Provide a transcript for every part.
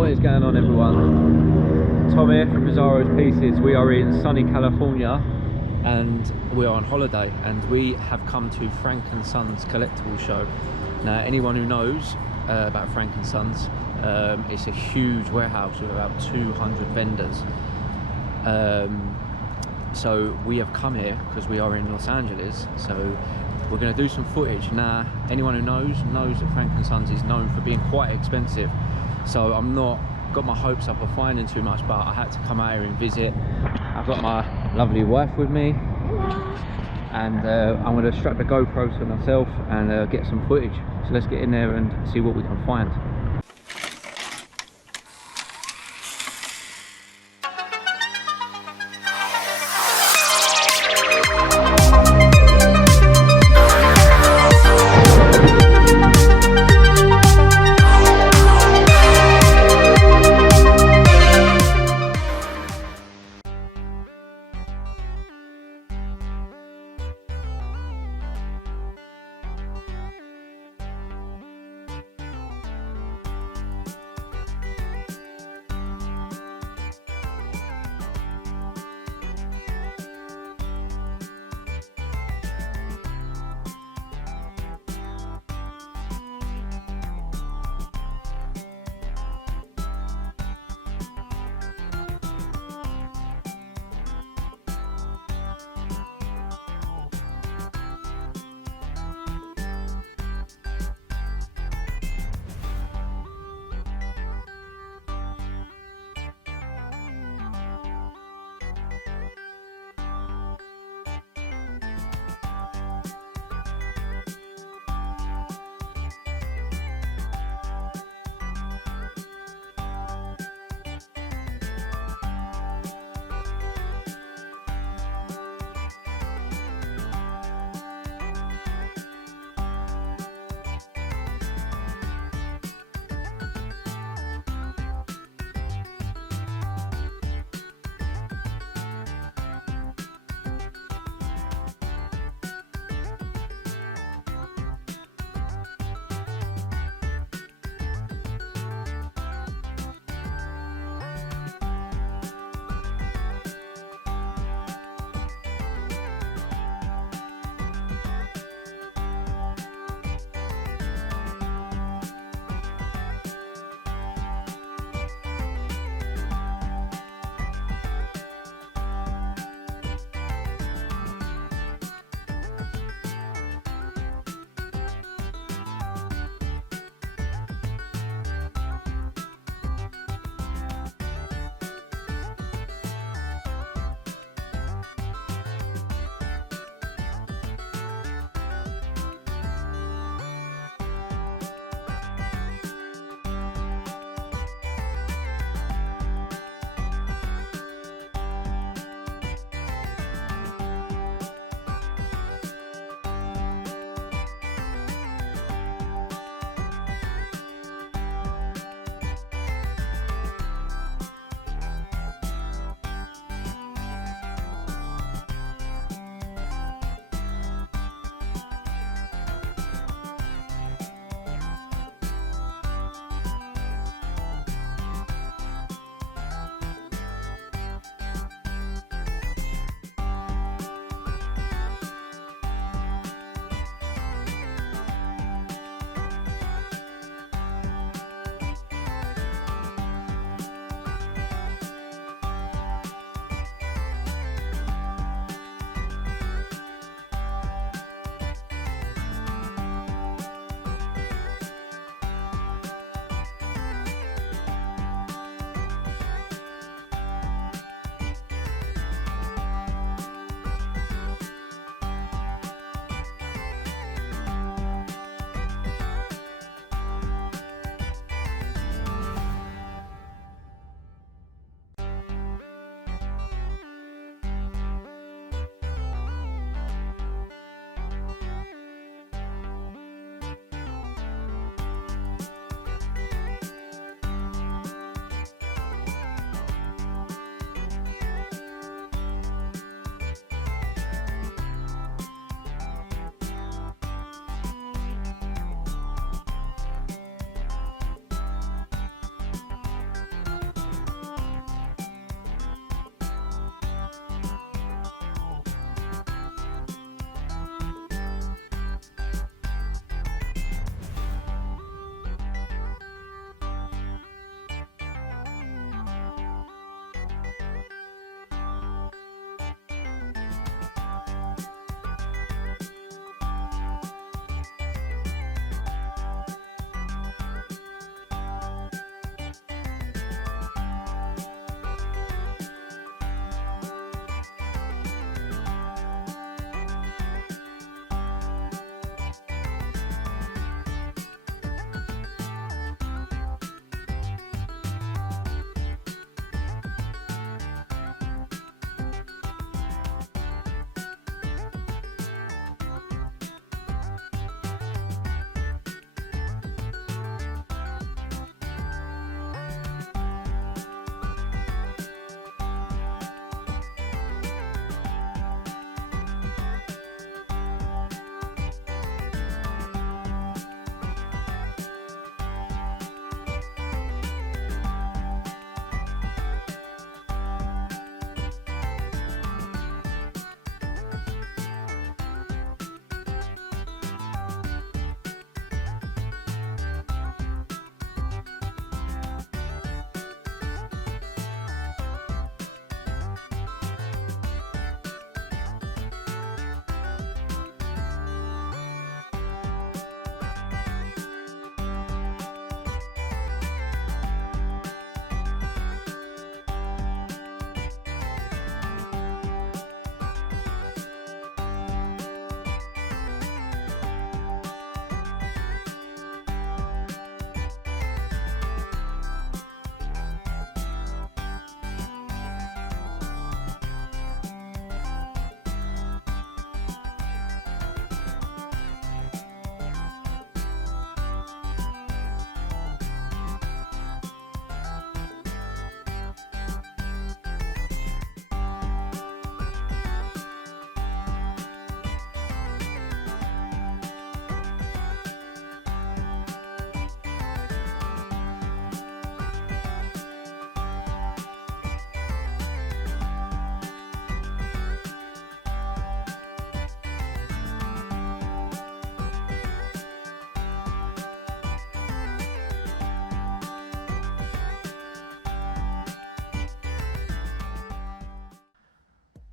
What is going on, everyone? Tom here from Pizarro's Pieces. We are in sunny California and we are on holiday, and we have come to Frank & Son's Collectibles show. Now, anyone who knows about Frank & Son's, it's a huge warehouse with about 200 vendors. So we have come here because we are in Los Angeles, so we're going to do some footage. Now, anyone who knows that Frank & Son's is known for being quite expensive, so I'm not got my hopes up of finding too much, but I had to come out here and visit. I've got my lovely wife with me. Hello. And I'm going to strap the GoPro to myself and get some footage. So let's get in there and see what we can find.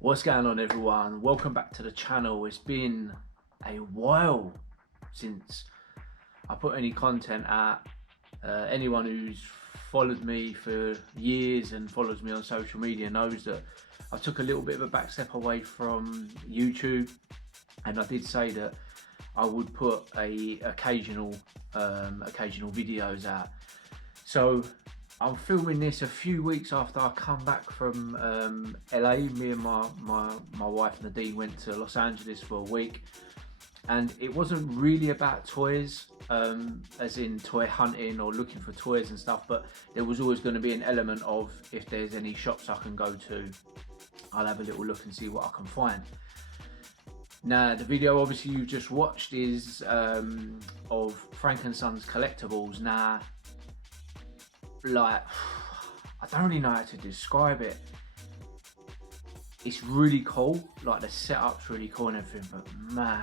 What's going on, everyone? Welcome back to the channel. It's been a while since I put any content out. Anyone who's followed me for years and follows me on social media knows that I took a little bit of a back step away from YouTube, and I did say that I would put occasional videos out. So I'm filming this a few weeks after I come back from LA. Me and my wife Nadine went to Los Angeles for a week, and it wasn't really about toys, as in toy hunting or looking for toys and stuff, but there was always going to be an element of, if there's any shops I can go to, I'll have a little look and see what I can find. Now, the video obviously you just watched is of Frank & Son's Collectables. Now, like, I don't really know how to describe it. It's really cool, like the setup's really cool and everything, but man,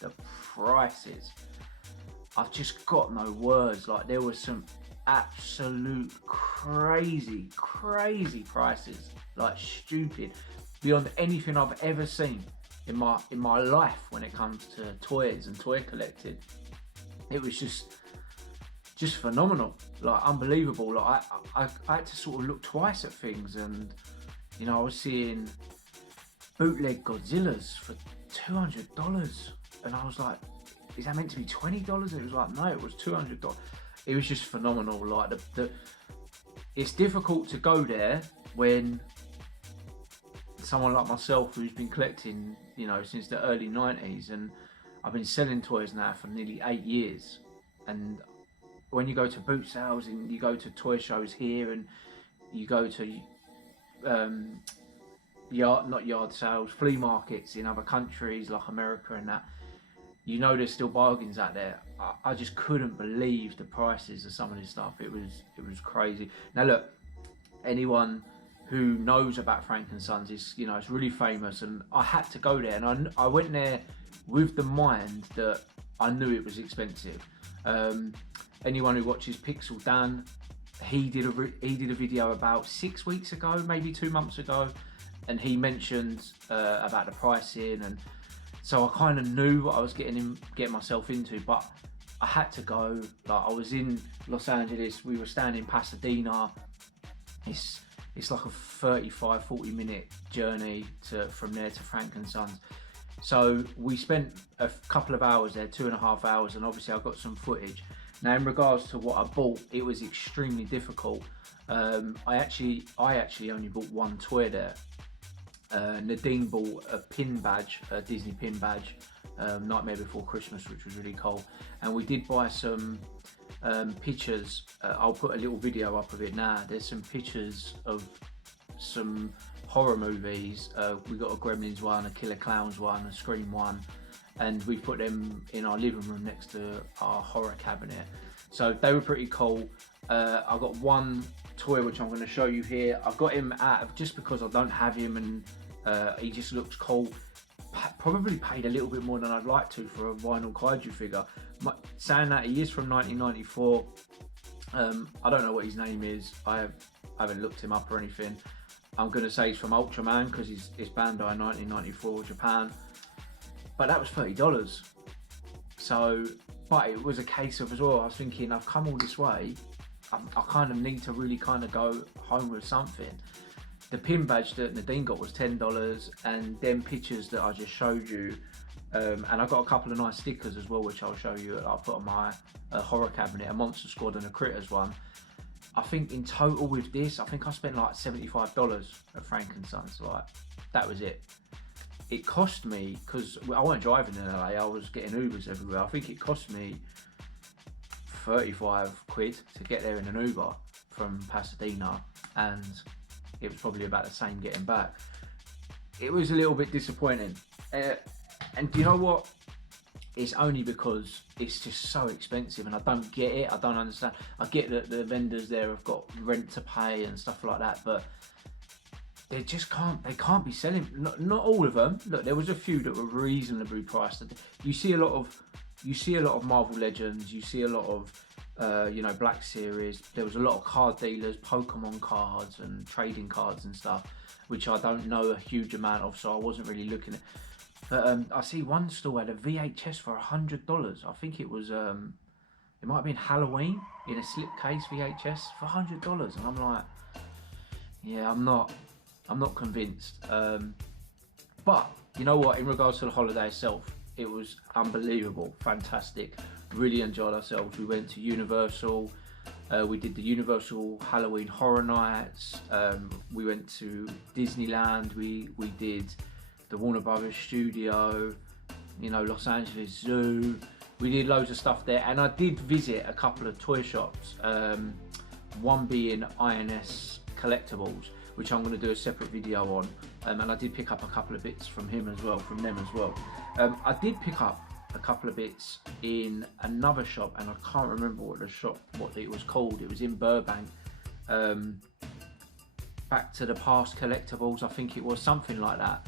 the prices, I've just got no words. Like, there was some absolute crazy prices, like stupid, beyond anything I've ever seen in my life when it comes to toys and toy collecting. It was just phenomenal, like unbelievable. Like I had to sort of look twice at things, and you know, I was seeing bootleg Godzillas for $200, and I was like, is that meant to be $20? It was like, no, it was $200. It was just phenomenal. Like it's difficult to go there when someone like myself, who's been collecting, you know, since the early 90s, and I've been selling toys now for nearly 8 years. And when you go to boot sales and you go to toy shows here, and you go to not yard sales, flea markets in other countries like America and that, you know there's still bargains out there. I just couldn't believe the prices of some of this stuff. It was crazy. Now look, anyone who knows about Frank & Sons, is, you know, it's really famous, and I had to go there, and I went there with the mind that I knew it was expensive. Anyone who watches Pixel Dan, he did a video about 6 weeks ago, maybe 2 months ago, and he mentioned about the pricing, and so I kind of knew what I was getting myself into. But I had to go. Like, I was in Los Angeles, we were staying in Pasadena. It's like a 35-40 minute journey from there to Frank & Sons. So we spent a couple of hours there, 2.5 hours, and obviously I got some footage. Now, in regards to what I bought, it was extremely difficult. I actually only bought one toy there. Nadine bought a pin badge, a Disney pin badge, Nightmare Before Christmas, which was really cool. And we did buy some pictures. I'll put a little video up of it now. There's some pictures of some horror movies. We got a Gremlins one, a Killer Clowns one, a Scream one, and we put them in our living room next to our horror cabinet. So they were pretty cool. I got one toy which I'm going to show you here. I got him out of, just because I don't have him, and he just looks cool. Probably paid a little bit more than I'd like to for a vinyl kaiju figure. Saying that, he is from 1994. I don't know what his name is. I haven't looked him up or anything. I'm going to say he's from Ultraman because it's Bandai 1994 Japan. But that was $30. So, but it was a case of, as well, I was thinking, I've come all this way, I kind of need to really kind of go home with something. The pin badge that Nadine got was $10, and them pictures that I just showed you, and I got a couple of nice stickers as well, which I'll show you. I'll put on my horror cabinet, a Monster Squad and a Critters one. I think in total with this, I think I spent like $75 at Frank & Sons. Like, that was it. It cost me, because I wasn't driving in LA, I was getting Ubers everywhere. I think it cost me 35 quid to get there in an Uber from Pasadena, and it was probably about the same getting back. It was a little bit disappointing. And do you know what? It's only because it's just so expensive, and I don't get it. I don't understand. I get that the vendors there have got rent to pay and stuff like that, but they just can't be selling. Not all of them. Look, there was a few that were reasonably priced. You see a lot of Marvel Legends. You see a lot of you know, Black Series. There was a lot of card dealers, Pokemon cards and trading cards and stuff. which I don't know a huge amount of, so I wasn't really looking at. But I see one store had a VHS for $100. I think it was it might have been Halloween in a slipcase VHS for $100, and I'm like, yeah, I'm not convinced. But you know what? In regards to the holiday itself, it was unbelievable, fantastic. Really enjoyed ourselves. We went to Universal. We did the Universal Halloween Horror Nights. We went to Disneyland. We did the Warner Brothers Studio. You know, Los Angeles Zoo. We did loads of stuff there, and I did visit a couple of toy shops. One being INS Collectables, which I'm going to do a separate video on. And I did pick up a couple of bits from him as well, from them as well. I did pick up a couple of bits in another shop, and I can't remember what it was called. It was in Burbank. Back to the Past Collectables, I think it was, something like that.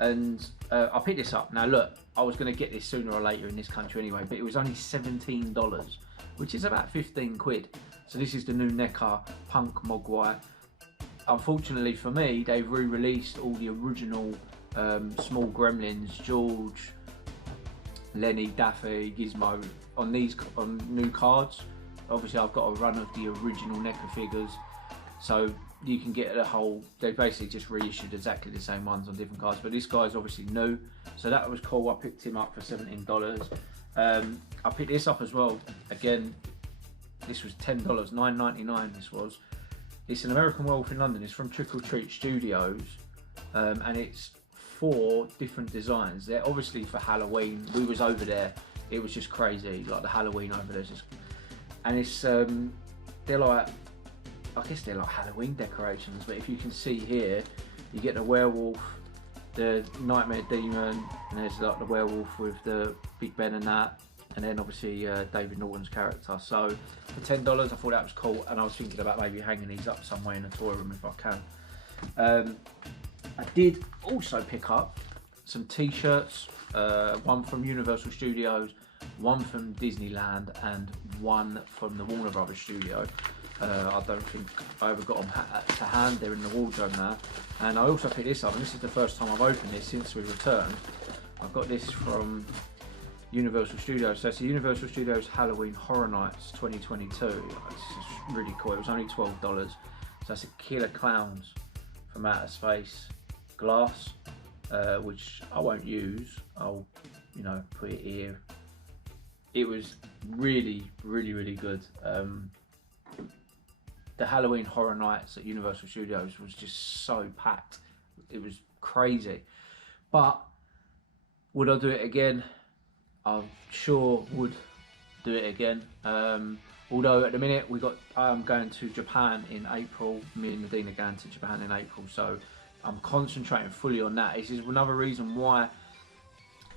And I picked this up. Now look, I was going to get this sooner or later in this country anyway, but it was only $17, which is about 15 quid. So this is the new NECA Punk Mogwai. Unfortunately for me, they've re-released all the original small gremlins, George, Lenny, Daffy, Gizmo, on new cards. Obviously I've got a run of the original NECA figures, so you can get the whole, they basically just reissued exactly the same ones on different cards, but this guy's obviously new, so that was cool. I picked him up for $17. I picked this up as well. Again, this was $10, $9.99 this was. It's an American Werewolf in London. It's from Trick or Treat Studios, and it's 4 different designs. They're obviously for Halloween. We was over there. It was just crazy, like the Halloween over there. And it's they're like, I guess they're like Halloween decorations. But if you can see here, you get the werewolf, the Nightmare Demon, and there's like the werewolf with the Big Ben and that. And then obviously David Norton's character. So for $10, I thought that was cool, and I was thinking about maybe hanging these up somewhere in the toy room if I can. I did also pick up some t-shirts, one from Universal Studios, one from Disneyland, and one from the Warner Brothers Studio. I don't think I ever got them to hand. They're in the wardrobe now. And I also picked this up, and this is the first time I've opened this since we returned. I've got this from Universal Studios. So it's the Universal Studios Halloween Horror Nights 2022. It's just really cool. It was only $12. So that's a Killer Clowns from Outer Space glass, which I won't use. I'll, you know, put it here. It was really good. The Halloween Horror Nights at Universal Studios was just so packed. It was crazy. But would I do it again? I sure would do it again. Although at the minute I'm going to Japan in April. Me and Nadine are going to Japan in April, so I'm concentrating fully on that. This is another reason why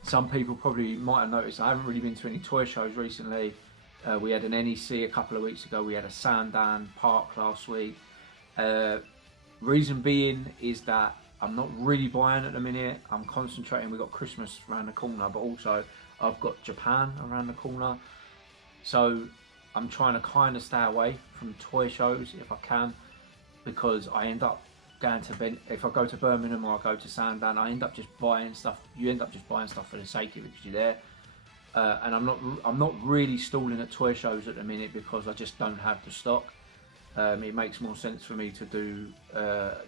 some people probably might have noticed I haven't really been to any toy shows recently. We had an NEC a couple of weeks ago. We had a Sandown Park last week. Reason being is that I'm not really buying at the minute. I'm concentrating. We've got Christmas around the corner, but also I've got Japan around the corner. So I'm trying to kind of stay away from toy shows if I can, because I end up going to, if I go to Birmingham or I go to Sandown, I end up just buying stuff. You end up just buying stuff for the sake of it because you're there. And I'm not really stalling at toy shows at the minute because I just don't have the stock. It makes more sense for me to do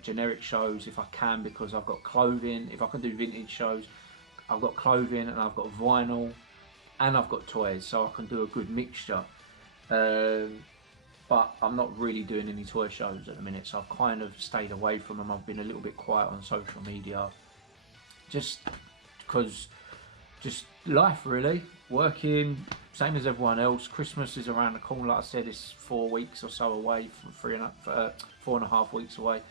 generic shows if I can, because I've got clothing. If I can do vintage shows, I've got clothing and I've got vinyl and I've got toys, so I can do a good mixture. But I'm not really doing any toy shows at the minute, so I've kind of stayed away from them. I've been a little bit quiet on social media, just because, just life really, working, same as everyone else. Christmas is around the corner, like I said, it's 4 weeks or so away, 4.5 weeks away.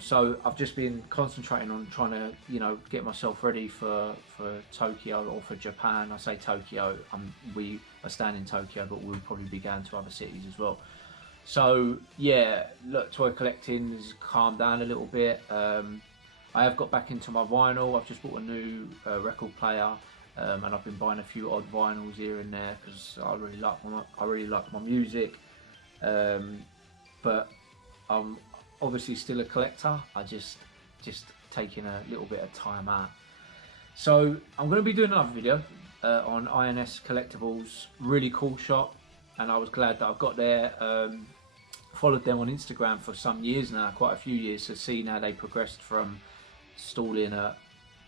So I've just been concentrating on trying to, you know, get myself ready for Tokyo or for Japan. I say Tokyo, we are staying in Tokyo, but we'll probably be going to other cities as well. So yeah, look, toy collecting has calmed down a little bit. I have got back into my vinyl. I've just bought a new record player, and I've been buying a few odd vinyls here and there because I really like my music. But I'm obviously still a collector. I just taking a little bit of time out. So I'm going to be doing another video on INS Collectables. Really cool shop, and I was glad that I've got there. Followed them on Instagram for some years now, quite a few years, to see now they progressed from stalling at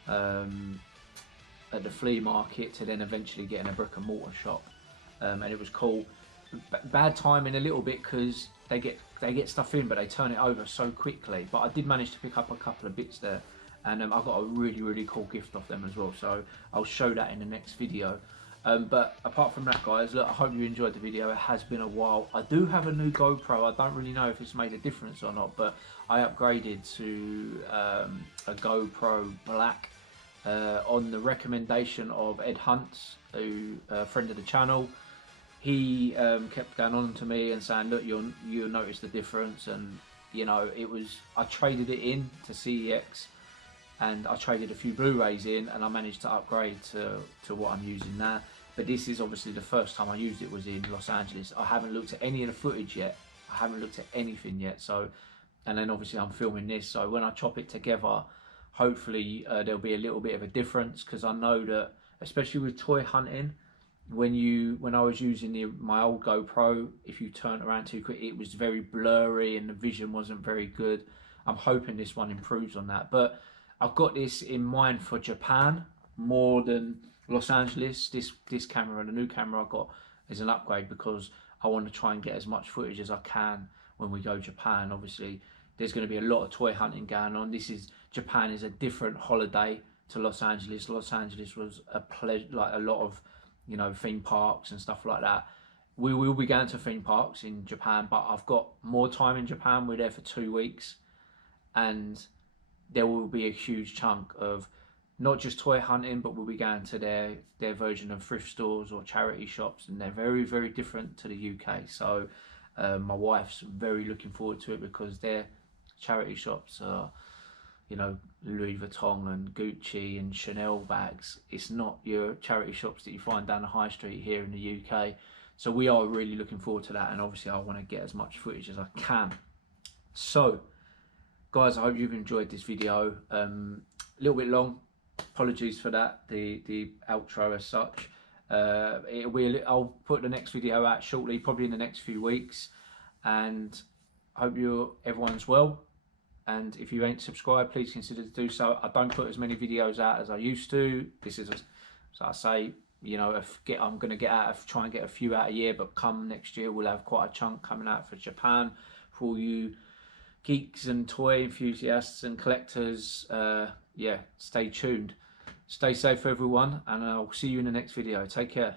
the flea market to then eventually getting a brick and mortar shop, and it was cool. Bad timing a little bit because they get stuff in, but they turn it over so quickly. But I did manage to pick up a couple of bits there, and I got a really cool gift off them as well. So I'll show that in the next video. But apart from that, guys, look, I hope you enjoyed the video. It has been a while. I do have a new GoPro. I don't really know if it's made a difference or not, but I upgraded to a GoPro Black on the recommendation of Ed Hunt, who a friend of the channel. He kept going on to me and saying, look, you'll notice the difference. And you know, I traded it in to CEX, and I traded a few Blu-rays in, and I managed to upgrade to what I'm using now. But this is obviously the first time I used it was in Los Angeles. I haven't looked at any of the footage yet. I haven't looked at anything yet. So, and then obviously I'm filming this. So when I chop it together, hopefully there'll be a little bit of a difference, because I know that, especially with toy hunting, when I was using my old GoPro, if you turn around too quick, it was very blurry and the vision wasn't very good. I'm hoping this one improves on that. But I've got this in mind for Japan more than Los Angeles. This camera, and the new camera I got, is an upgrade because I want to try and get as much footage as I can when we go to Japan. Obviously, there's going to be a lot of toy hunting going on. Japan is a different holiday to Los Angeles. Los Angeles was a pleasure, like a lot of, you know, theme parks and stuff like that. We will be going to theme parks in Japan, but I've got more time in Japan. We're there for 2 weeks, and there will be a huge chunk of not just toy hunting, but we'll be going to their version of thrift stores or charity shops, and they're very different to the UK. So my wife's very looking forward to it, because their charity shops are, you know, Louis Vuitton and Gucci and Chanel bags. It's not your charity shops that you find down the high street here in the UK. So we are really looking forward to that, and obviously I want to get as much footage as I can. So guys, I hope you've enjoyed this video. A little bit long, apologies for that, the outro as such. I'll put the next video out shortly, probably in the next few weeks, and I hope everyone's well. And if you ain't subscribed, please consider to do so. I don't put as many videos out as I used to. This is, so I say, you know, I'm going to try and get a few out a year, but come next year we'll have quite a chunk coming out for Japan for all you geeks and toy enthusiasts and collectors. Yeah, stay tuned. Stay safe, everyone, and I'll see you in the next video. Take care.